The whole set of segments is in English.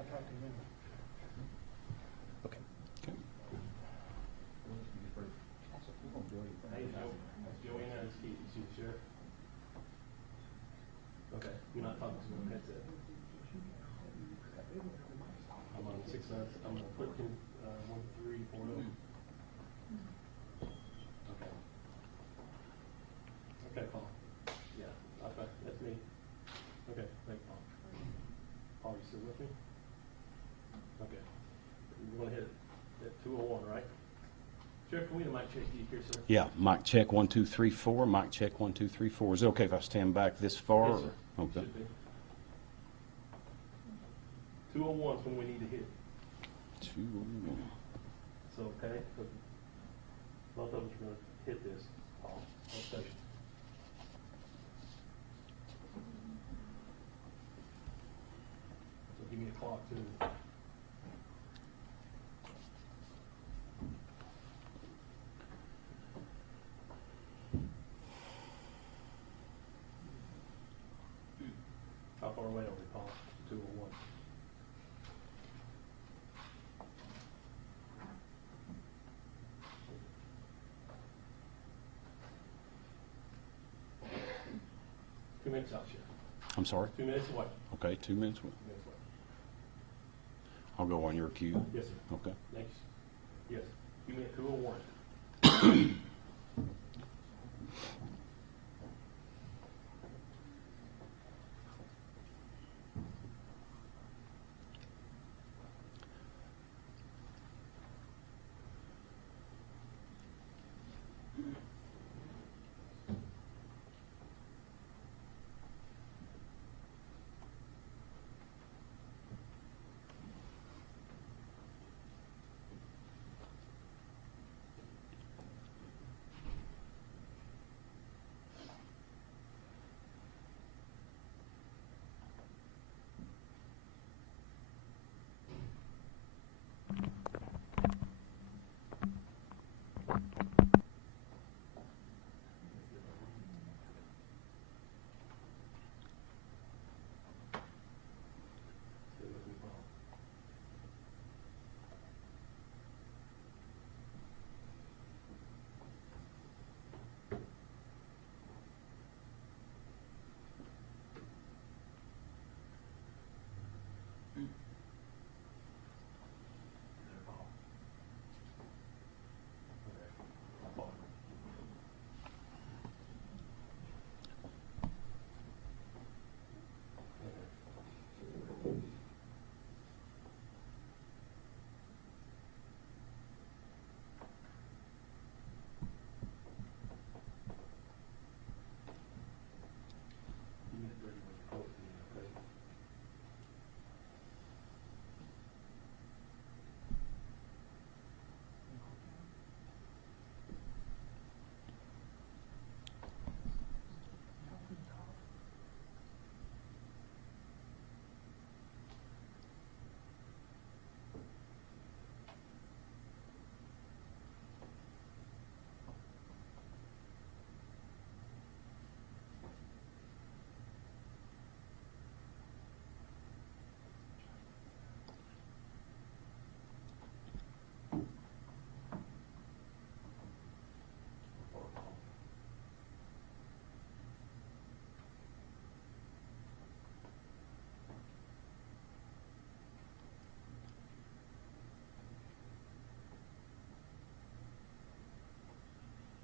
I'll talk to him. Okay. Okay. Hey, Joe, that's Joanna, is she the sheriff? Okay, you're not talking to me, that's it. I'm on 6 months, I'm gonna put in, 1340. Okay. Okay, Paul. Yeah, okay, that's me. Okay, thanks, Paul. Paul, you still with me? Okay. We're gonna hit it at 201, right? Sheriff, can we have a mic check you here, sir? Yeah, mic check 1 2 3 4. Mic check 1 2 3 4. Is it okay if I stand back this far? Yes, sir. Or? Okay. Should be. 201 is when we need to hit. 2. So, okay, so both of us are gonna hit this, Paul, on station. So give me a clock too. How far away are we, Paul? 201. Two minutes out, Sheriff. I'm sorry. 2 minutes away. Okay, 2 minutes. 2 minutes away. I'll go on your cue. Yes, sir. Okay. Next. Yes. You meant 201. Stay with me, Paul. There, Paul. Okay. Paul. Okay. You get ready when you close the meeting, okay? Paul.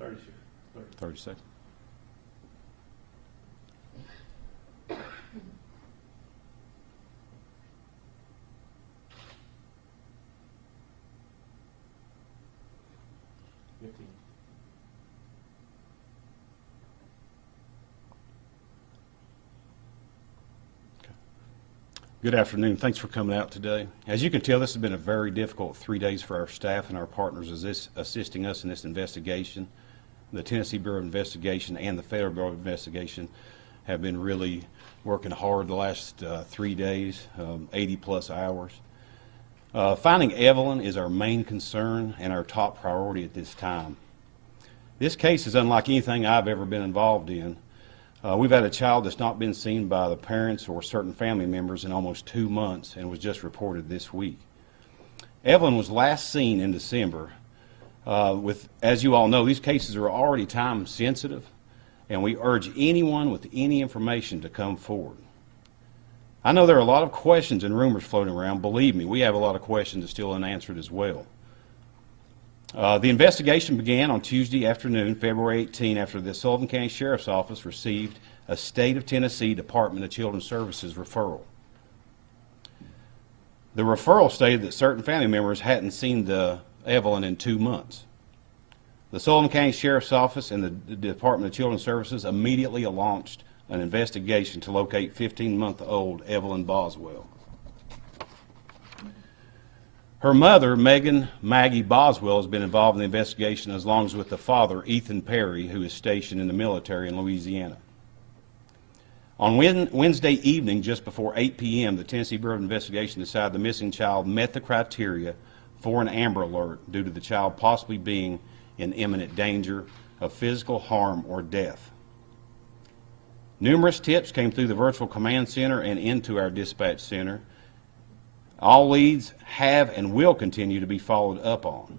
30, Sheriff. 30. 30 seconds. Good afternoon. Thanks for coming out today. As you can tell, this has been a very difficult 3 days for our staff and our partners assisting us in this investigation. The Tennessee Bureau of Investigation and the Federal Bureau of Investigation have been really working hard the last 3 days, 80 plus hours. Finding Evelyn is our main concern and our top priority at this time. This case is unlike anything I've ever been involved in. We've had a child that's not been seen by the parents or certain family members in almost 2 months and was just reported this week. Evelyn was last seen in December. As you all know, these cases are already time sensitive, and we urge anyone with any information to come forward. I know there are a lot of questions and rumors floating around. Believe me, we have a lot of questions that are still unanswered as well. The investigation began on Tuesday afternoon, February 18, after the Sullivan County Sheriff's Office received a State of Tennessee Department of Children's Services referral. The referral stated that certain family members hadn't seen Evelyn in 2 months. The Sullivan County Sheriff's Office and the Department of Children's Services immediately launched an investigation to locate 15-month-old Evelyn Boswell. Her mother, Maggie Boswell, has been involved in the investigation, as long as with the father, Ethan Perry, who is stationed in the military in Louisiana. On Wednesday evening, just before 8 p.m., the Tennessee Bureau of Investigation decided the missing child met the criteria for an Amber Alert due to the child possibly being in imminent danger of physical harm or death. Numerous tips came through the virtual command center and into our dispatch center. All leads have and will continue to be followed up on.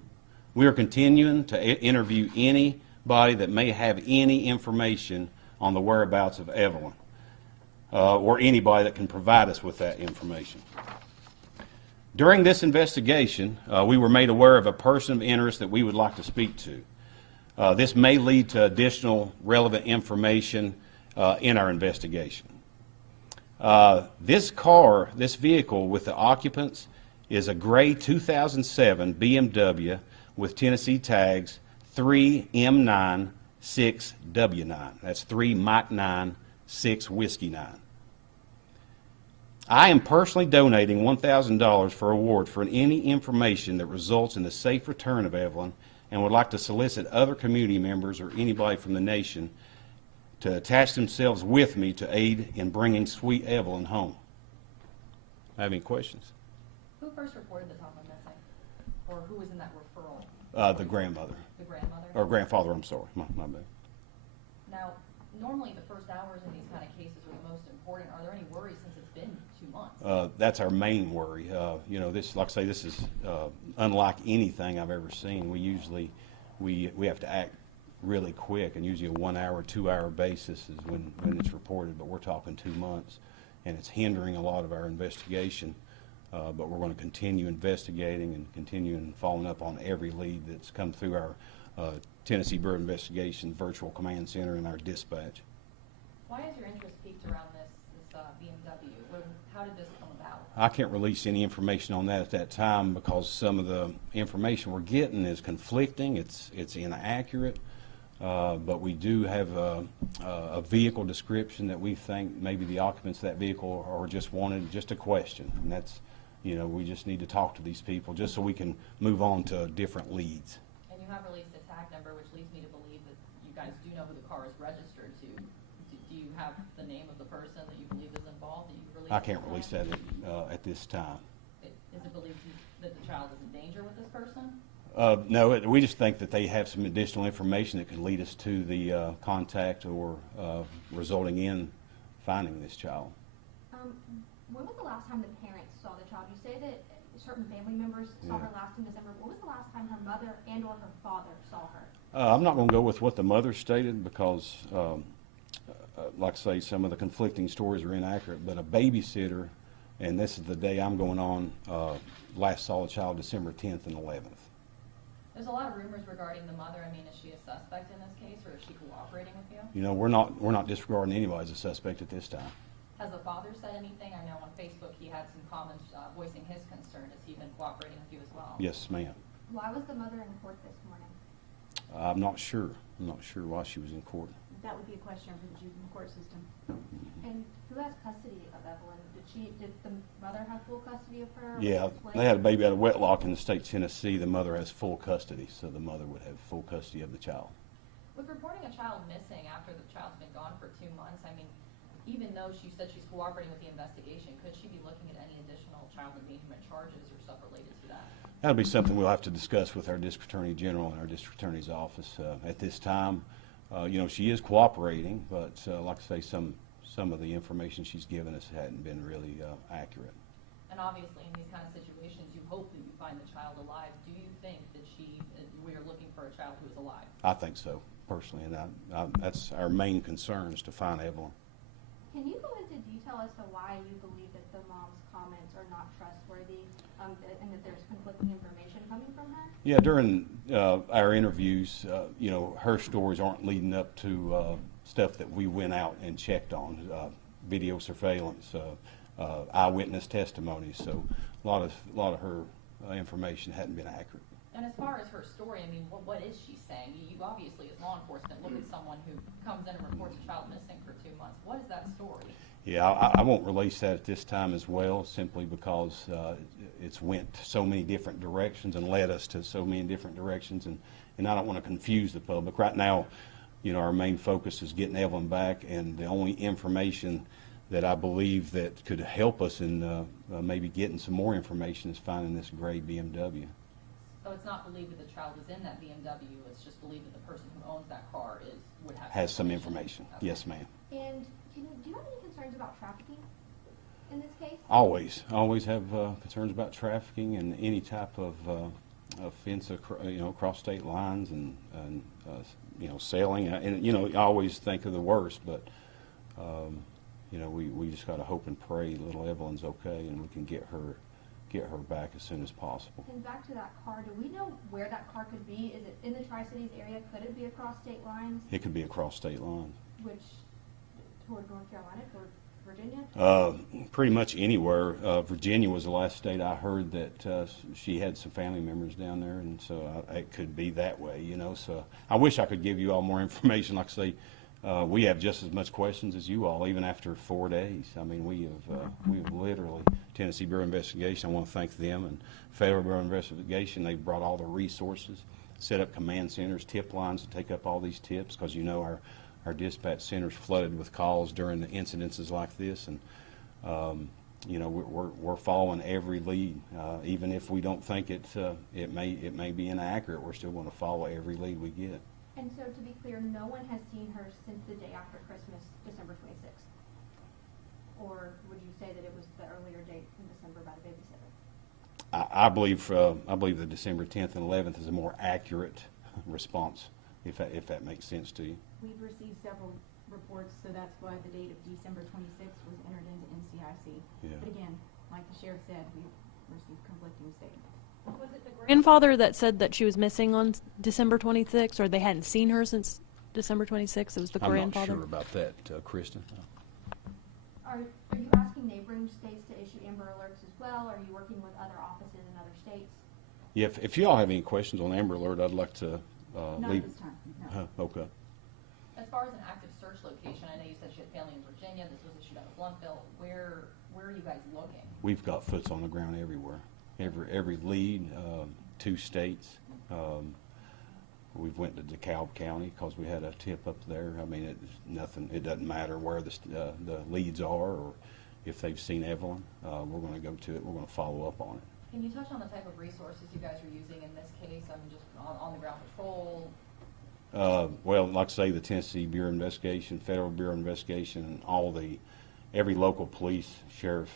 We are continuing to interview anybody that may have any information on the whereabouts of Evelyn, or anybody that can provide us with that information. During this investigation, we were made aware of a person of interest that we would like to speak to. This may lead to additional relevant information in our investigation. This vehicle with the occupants is a gray 2007 BMW with Tennessee tags 3M9 6W9. That's 3 Mike 9 6 Whiskey 9. I am personally donating $1,000 for award for any information that results in the safe return of Evelyn, and would like to solicit other community members or anybody from the nation to attach themselves with me to aid in bringing sweet Evelyn home. Have any questions? Who first reported the child missing? Or who was in that referral? The grandmother. The grandmother? Or grandfather, I'm sorry. My bad. Now, normally the first hours in these kind of cases are the most important. Are there any worries since it's been 2 months? That's our main worry. You know, this, like I say, this is unlike anything I've ever seen. We usually, we have to act really quick, and usually a 1 hour, 2 hour basis is when it's reported, but we're talking 2 months, and it's hindering a lot of our investigation. But we're going to continue investigating and continue following up on every lead that's come through our Tennessee Bureau of Investigation virtual command center and our dispatch. Why has your interest peaked around this BMW? How did this come about? I can't release any information on that at that time because some of the information we're getting is conflicting, it's inaccurate. But we do have a vehicle description that we think maybe the occupants of that vehicle are just wanted just a question, and that's, you know, we just need to talk to these people just so we can move on to different leads. And you have released a tag number, which leads me to believe that you guys do know who the car is registered to. Do you have the name of the person that you believe is involved that you've released? I can't release that at this time. Is it believed that the child is in danger with this person? No, we just think that they have some additional information that could lead us to the contact or resulting in finding this child. When was the last time the parents saw the child? You say that certain family members saw her last in December. When was the last time her mother and or her father saw her? I'm not going to go with what the mother stated because, like I say, some of the conflicting stories are inaccurate, but a babysitter, and this is the day I'm going on, last saw a child December 10th and 11th. There's a lot of rumors regarding the mother. I mean, is she a suspect in this case, or is she cooperating with you? You know, we're not disregarding anybody as a suspect at this time. Has the father said anything? I know on Facebook he had some comments voicing his concern. Has he been cooperating with you as well? Yes, ma'am. Why was the mother in court this morning? I'm not sure. I'm not sure why she was in court. That would be a question for the juvenile court system. And who has custody of Evelyn? Did the mother have full custody of her? Yeah, they had a baby out of wedlock in the state of Tennessee. The mother has full custody, so the mother would have full custody of the child. With reporting a child missing after the child's been gone for 2 months, I mean, even though she said she's cooperating with the investigation, could she be looking at any additional child endangerment charges or stuff related to that? That'll be something we'll have to discuss with our district attorney general and our district attorney's office. At this time, you know, she is cooperating, but like I say, some of the information she's given us hadn't been really accurate. And obviously, in these kind of situations, you hope that you find the child alive. Do you think that we are looking for a child who is alive? I think so, personally, and that's our main concern, is to find Evelyn. Can you go into detail as to why you believe that the mom's comments are not trustworthy, and that there's conflicting information coming from her? Yeah, during our interviews, you know, her stories aren't leading up to stuff that we went out and checked on, video surveillance, eyewitness testimonies. So a lot of her information hadn't been accurate. And as far as her story, I mean, what is she saying? You obviously, as law enforcement, look at someone who comes in and reports a child missing for 2 months. What is that story? Yeah, I won't release that at this time as well, simply because it's went so many different directions and led us to so many different directions, and I don't want to confuse the public. Right now, you know, our main focus is getting Evelyn back, and the only information that I believe that could help us in maybe getting some more information is finding this gray BMW. So it's not believed that the child was in that BMW, it's just believed that the person who owns that car would have Has some information. Okay. Yes, ma'am. And do you have any concerns about trafficking in this case? Always have concerns about trafficking and any type of offense, you know, across state lines, and you know, selling. And you know, I always think of the worst, but you know, we just got to hope and pray little Evelyn's okay, and we can get her back as soon as possible. And back to that car, do we know where that car could be? Is it in the Tri-Cities area? Could it be across state lines? It could be across state lines. Which, toward North Carolina, toward Virginia? Pretty much anywhere. Virginia was the last state I heard that she had some family members down there, and so it could be that way, you know. So I wish I could give you all more information. Like I say, we have just as much questions as you all, even after 4 days. I mean, we have literally, Tennessee Bureau of Investigation, I want to thank them, and Federal Bureau of Investigation. They've brought all the resources, set up command centers, tip lines to take up all these tips, because you know our dispatch centers flooded with calls during the incidences like this, and you know, we're following every lead, even if we don't think it may be inaccurate. We're still going to follow every lead we get. And so, to be clear, no one has seen her since the day after Christmas, December 26th? Or would you say that it was the earlier date in December by the babysitter? I believe the December 10th and 11th is a more accurate response, if that makes sense to you. We've received several reports, so that's why the date of December 26th was entered into NCIC. Yeah. But again, like the sheriff said, we've received conflicting statements. Was it the Grandfather that said that she was missing on December 26th, or they hadn't seen her since December 26th? It was the grandfather? I'm not sure about that, Kristen. Are you asking neighboring states to issue Amber Alerts as well? Are you working with other offices in other states? Yeah, if you all have any questions on Amber Alert, I'd like to Not leave. at this time, no. Okay. As far as an active search location, I know you said she had family in Virginia, this was issued out of Bluntville. Where are you guys looking? We've got foots on the ground everywhere. Every lead, 2 states. We've went to DeKalb County because we had a tip up there. I mean, it doesn't matter where the leads are or if they've seen Evelyn. We're going to go to it. We're going to follow up on it. Can you touch on the type of resources you guys are using in this case? I mean, just on the ground patrol? Well, like I say, the Tennessee Bureau of Investigation, Federal Bureau of Investigation, and every local police, sheriff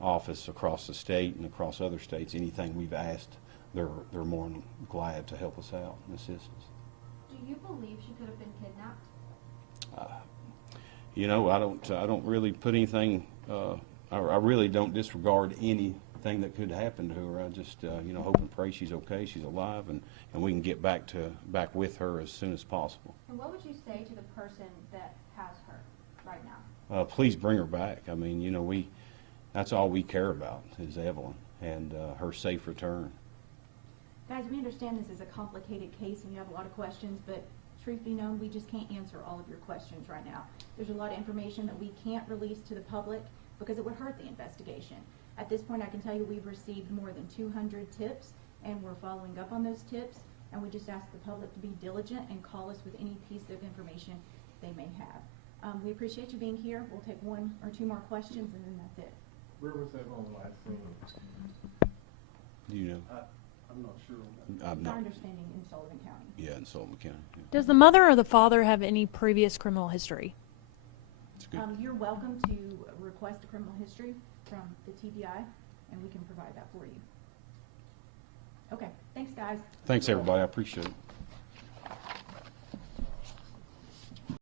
office across the state and across other states, anything we've asked, they're more than glad to help us out and assist us. Do you believe she could have been kidnapped? You know, I don't really put anything. I really don't disregard anything that could happen to her. I just you know, hope and pray she's okay, she's alive, and we can get back with her as soon as possible. And what would you say to the person that has her right now? Please bring her back. I mean, you know, that's all we care about is Evelyn and her safe return. Guys, we understand this is a complicated case and you have a lot of questions, but truth be known, we just can't answer all of your questions right now. There's a lot of information that we can't release to the public because it would hurt the investigation. At this point, I can tell you we've received more than 200 tips, and we're following up on those tips, and we just ask the public to be diligent and call us with any piece of information they may have. We appreciate you being here. We'll take 1 or 2 more questions, and then that's it. Where was Evelyn last seen? Do you know? I'm not sure on that. I'm It's our not, understanding in Sullivan County. yeah, in Sullivan County. Yeah. Does the mother or the father have any previous criminal history? It's good. You're welcome to request a criminal history from the TBI, and we can provide that for you. Okay, thanks, guys. Thanks, everybody. I appreciate it.